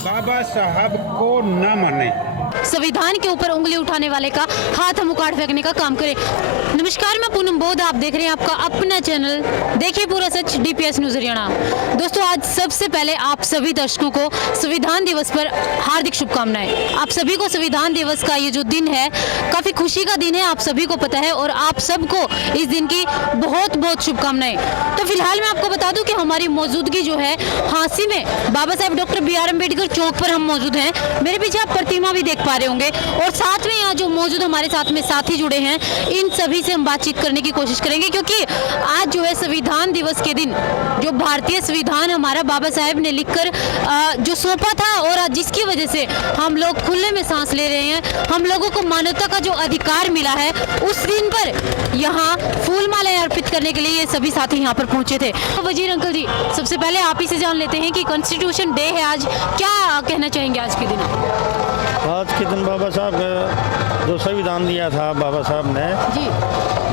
बाबा साहब को न माने, संविधान के ऊपर उंगली उठाने वाले का हाथ हम उखाड़ फेंकने का काम करें। नमस्कार, मैं पूनम बोध, आप देख रहे हैं आपका अपना चैनल देखिए पूरा सच डीपीएस न्यूज हरियाणा। दोस्तों, आज सबसे पहले आप सभी दर्शकों को संविधान दिवस पर हार्दिक शुभकामनाएं। आप सभी को संविधान दिवस का ये जो दिन है काफी खुशी का दिन है, आप सभी को पता है, और आप सबको इस दिन की बहुत बहुत शुभकामनाएं। तो फिलहाल मैं आपको बता दूं कि हमारी मौजूदगी जो है हांसी में Baba Saheb doctor B are Ambedkar चौक पर हम मौजूद हैं। मेरे पीछे आप प्रतिमा भी देख पा रहे होंगे, और साथ में यहाँ जो मौजूद हमारे साथ में साथी जुड़े हैं, इन सभी से हम बातचीत करने की कोशिश करेंगे, क्योंकि आज जो है संविधान दिवस के दिन जो भारतीय संविधान हमारा बाबा साहेब ने लिखकर जो सौंपा था, और आज जिसकी वजह से हम लोग खुले में सांस ले रहे हैं, हम लोगों को मानवता का जो अधिकार मिला है, उस दिन पर यहाँ फूल मालाएं अर्पित करने के लिए ये सभी साथी यहाँ पर पहुंचे थे। तो वजीर अंकल जी, सबसे पहले आप ही से जान लेते हैं कि कॉन्स्टिट्यूशन डे है आज, क्या कहना चाहेंगे आज के दिन? आज के दिन बाबा साहब ने जो संविधान दिया था बाबा साहब ने जी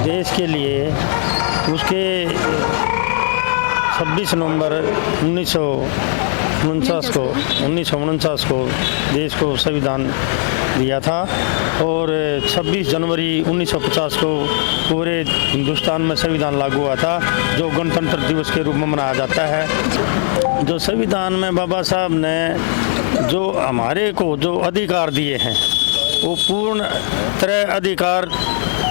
देश के लिए, उसके 26 नवंबर 1949 को देश को संविधान दिया था, और 26 जनवरी 1950 को पूरे हिंदुस्तान में संविधान लागू हुआ था, जो गणतंत्र दिवस के रूप में मनाया जाता है। जो संविधान में बाबा साहब ने जो हमारे को जो अधिकार दिए हैं, वो पूर्ण तरह अधिकार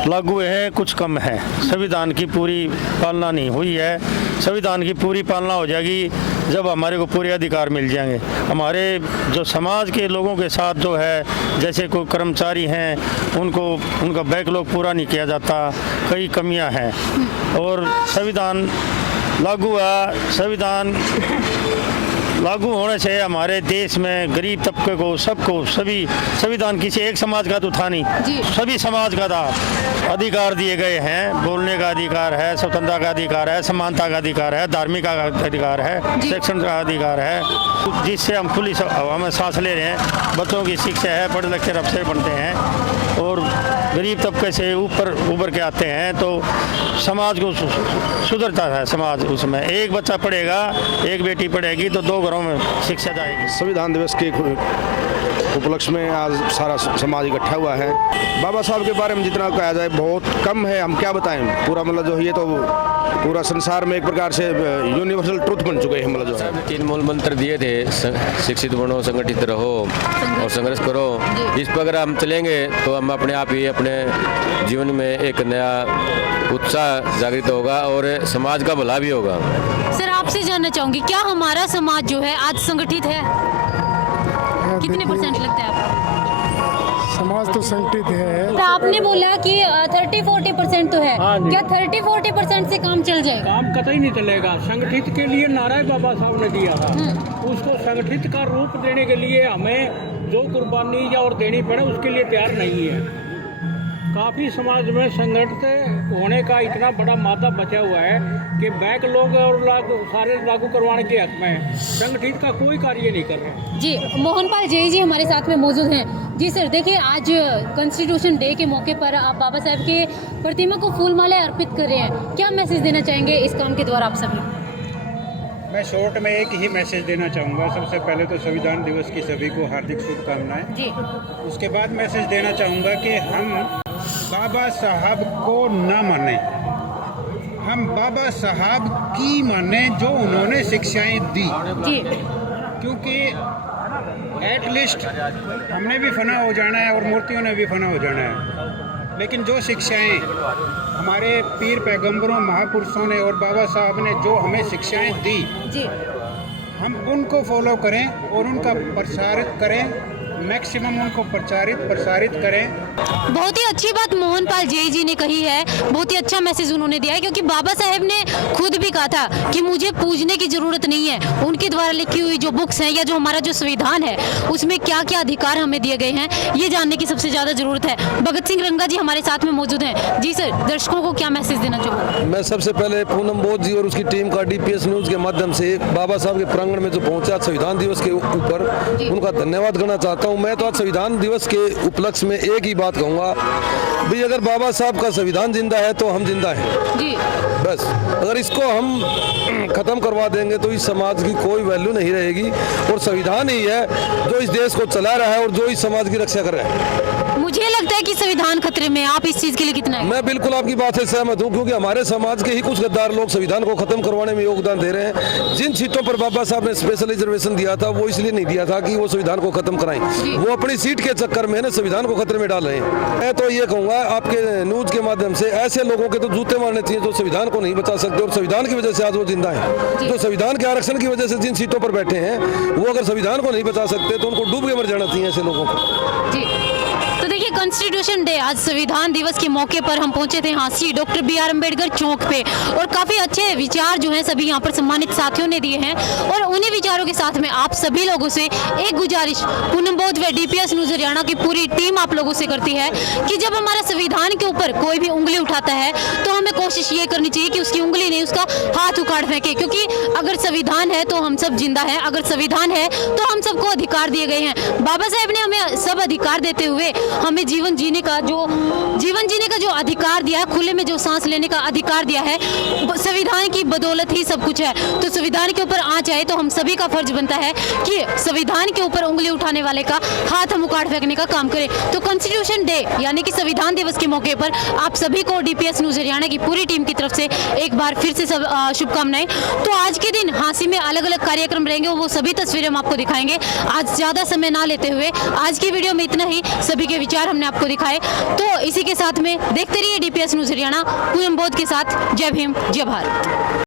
लागू हुए हैं, कुछ कम है। संविधान की पूरी पालना नहीं हुई है। संविधान की पूरी पालना हो जाएगी जब हमारे को पूरे अधिकार मिल जाएंगे। हमारे जो समाज के लोगों के साथ जो है, जैसे कोई कर्मचारी हैं, उनका बैकलॉग पूरा नहीं किया जाता, कई कमियां हैं। और संविधान लागू होने से हमारे देश में गरीब तबके को, सबको, सभी संविधान किसी एक समाज का तो था नहीं, सभी समाज का था। अधिकार दिए गए हैं, बोलने का अधिकार है, स्वतंत्रता का अधिकार है, समानता का अधिकार है, धार्मिक का अधिकार है, शिक्षण का अधिकार है, जिससे हम खुली हवा में सांस ले रहे हैं। बच्चों की शिक्षा है, पढ़ लिख कर अफसर बनते हैं, और गरीब तबके से ऊपर उभर के आते हैं, तो समाज को सुधरता है समाज। उसमें एक बच्चा पढ़ेगा, एक बेटी पढ़ेगी, तो 2 घरों में शिक्षा जाएगी। संविधान दिवस के उपलक्ष्य में आज सारा समाज इकट्ठा हुआ है। बाबा साहब के बारे में जितना कहा जाए बहुत कम है, हम क्या बताएं। पूरा मतलब जो ये तो पूरा संसार में एक प्रकार से यूनिवर्सल ट्रुथ बन चुके हैं। मतलब जो है 3 मूल मंत्र दिए थे, शिक्षित बनो, संगठित रहो और संघर्ष करो। इस पर अगर हम चलेंगे तो हम अपने आप ही अपने जीवन में एक नया उत्साह जागृत होगा और समाज का भला भी होगा। सर, आपसे जानना चाहूंगी, क्या हमारा समाज जो है आज संगठित है? कितने परसेंट लगता है आपको? समाज तो संगठित है। तो आपने बोला कि 30-40% तो है, क्या 30-40% से काम चल जाएगा? काम कतई नहीं चलेगा। संगठित के लिए नारा बाबा साहब ने दिया था, उसको संगठित का रूप देने के लिए हमें जो कुर्बानी या और देनी पड़े उसके लिए तैयार नहीं है। काफ़ी समाज में संगठित होने का इतना बड़ा मादा बचा हुआ है कि बैकलॉग और सारे लागू करवाने के हक में संगठित का कोई कार्य नहीं कर रहे। जी, मोहनपाल जी हमारे साथ में मौजूद हैं। जी सर, देखिए आज कॉन्स्टिट्यूशन डे के मौके पर आप बाबा साहब के प्रतिमा को फूल मालाएं अर्पित कर रहे हैं, क्या मैसेज देना चाहेंगे इस काम के द्वारा आप सभी? मैं शॉर्ट में एक ही मैसेज देना चाहूँगा। सबसे पहले तो संविधान दिवस की सभी को हार्दिक शुभकामनाएं। जी, उसके बाद मैसेज देना चाहूँगा कि हम बाबा साहब को न माने, हम बाबा साहब की माने जो उन्होंने शिक्षाएं दी। जी, क्योंकि एटलीस्ट हमने भी फना हो जाना है और मूर्तियों ने भी फना हो जाना है, लेकिन जो शिक्षाएं हमारे पीर पैगंबरों, महापुरुषों ने और बाबा साहब ने जो हमें शिक्षाएं दी, जी, हम उनको फॉलो करें और उनका प्रसारित करें, मैक्सिमम उनको प्रसारित करें। बहुत ही अच्छी बात मोहनपाल जी ने कही है, बहुत ही अच्छा मैसेज उन्होंने दिया है, क्योंकि बाबा साहेब ने खुद भी कहा था कि मुझे पूजने की जरूरत नहीं है। उनके द्वारा लिखी हुई जो बुक्स हैं या जो हमारा जो संविधान है उसमें क्या क्या अधिकार हमें दिए गए हैं, ये जानने की सबसे ज्यादा जरूरत है। भगत सिंह रंगा जी हमारे साथ में मौजूद हैं। जी सर, दर्शकों को क्या मैसेज देना चाहूँगा? मैं सबसे पहले पूनम बोध जी और उसकी टीम का डीपीएस न्यूज के माध्यम से बाबा साहब के प्रांगण में जो पहुंचा संविधान दिवस के ऊपर, उनका धन्यवाद करना चाहता चाहता हूँ, मैं तो आज संविधान दिवस के उपलक्ष्य में एक ही बात कहूँगा, भाई अगर बाबा साहब का संविधान जिंदा है तो हम जिंदा हैं जी। बस। अगर इसको हम खत्म करवा देंगे तो इस समाज की कोई वैल्यू नहीं रहेगी, और संविधान ही है जो इस देश को चला रहा है और जो इस समाज की रक्षा कर रहा है। मुझे लगता है कि संविधान खतरे में, आप इस चीज के लिए कितना है? मैं बिल्कुल आपकी बात से सहमत हूँ, क्योंकि हमारे समाज के ही कुछ गद्दार लोग संविधान को खत्म करवाने में योगदान दे रहे हैं। जिन सीटों पर बाबा साहब ने स्पेशल रिजर्वेशन दिया था वो इसलिए नहीं दिया था कि वो संविधान को खत्म कराएं, वो अपनी सीट के चक्कर में ना संविधान को खतरे में डाल रहे हैं। मैं तो ये कहूँगा आपके न्यूज के माध्यम से, ऐसे लोगों के तो जूते मारने चाहिए जो संविधान को नहीं बचा सकते, और संविधान की वजह से आज वो जिंदा है। जो संविधान के आरक्षण की वजह से जिन सीटों पर बैठे हैं, वो अगर संविधान को नहीं बचा सकते तो उनको डूब के मर जाना चाहिए ऐसे लोगों को। जी। तो देखिए, कॉन्स्टिट्यूशन डे, आज संविधान दिवस के मौके पर हम पहुंचे थे हांसी डॉक्टर BR अम्बेडकर चौक पे, और काफी अच्छे विचार जो हैं सभी यहाँ पर सम्मानित साथियों ने दिए हैं। और उन्हीं विचारों के साथ में आप सभी लोगों से एक गुजारिश पूनम बोध व DPS न्यूज़ हरियाणा की पूरी टीम आप लोगों से करती है कि जब हमारा संविधान के ऊपर कोई भी उंगली उठाता है तो हमें कोशिश ये करनी चाहिए कि उसकी उंगली नहीं, उसका हाथ उखाड़ फेंके। क्योंकि अगर संविधान है तो हम सब जिंदा हैं, अगर संविधान है तो हम सबको अधिकार दिए गए हैं। बाबा साहेब ने हमें सब अधिकार देते हुए हमें जीवन जीने का जो अधिकार दिया है, खुले में जो सांस लेने का अधिकार दिया है, संविधान की बदौलत ही सब कुछ है। तो संविधान के ऊपर आँच आए तो हम सभी का फर्ज बनता है कि संविधान के ऊपर उंगली उठाने वाले का हाथ हम उखाड़ फेंकने का काम करें। तो कॉन्स्टिट्यूशन डे यानी कि संविधान दिवस के मौके पर आप सभी को DPS न्यूज़ हरियाणा की पूरी टीम की तरफ से एक बार फिर से सब शुभकामनाएं। तो आज के दिन हांसी में अलग अलग कार्यक्रम रहेंगे, वो सभी तस्वीरें हम आपको दिखाएंगे। आज ज़्यादा समय ना लेते हुए आज की वीडियो में इतना ही, सभी के विचार हमने आपको दिखाए। तो इसी के साथ में देखते रहिए DPS न्यूज़ हरियाणा पूनम बोध के साथ। जय भीम, जय भारत।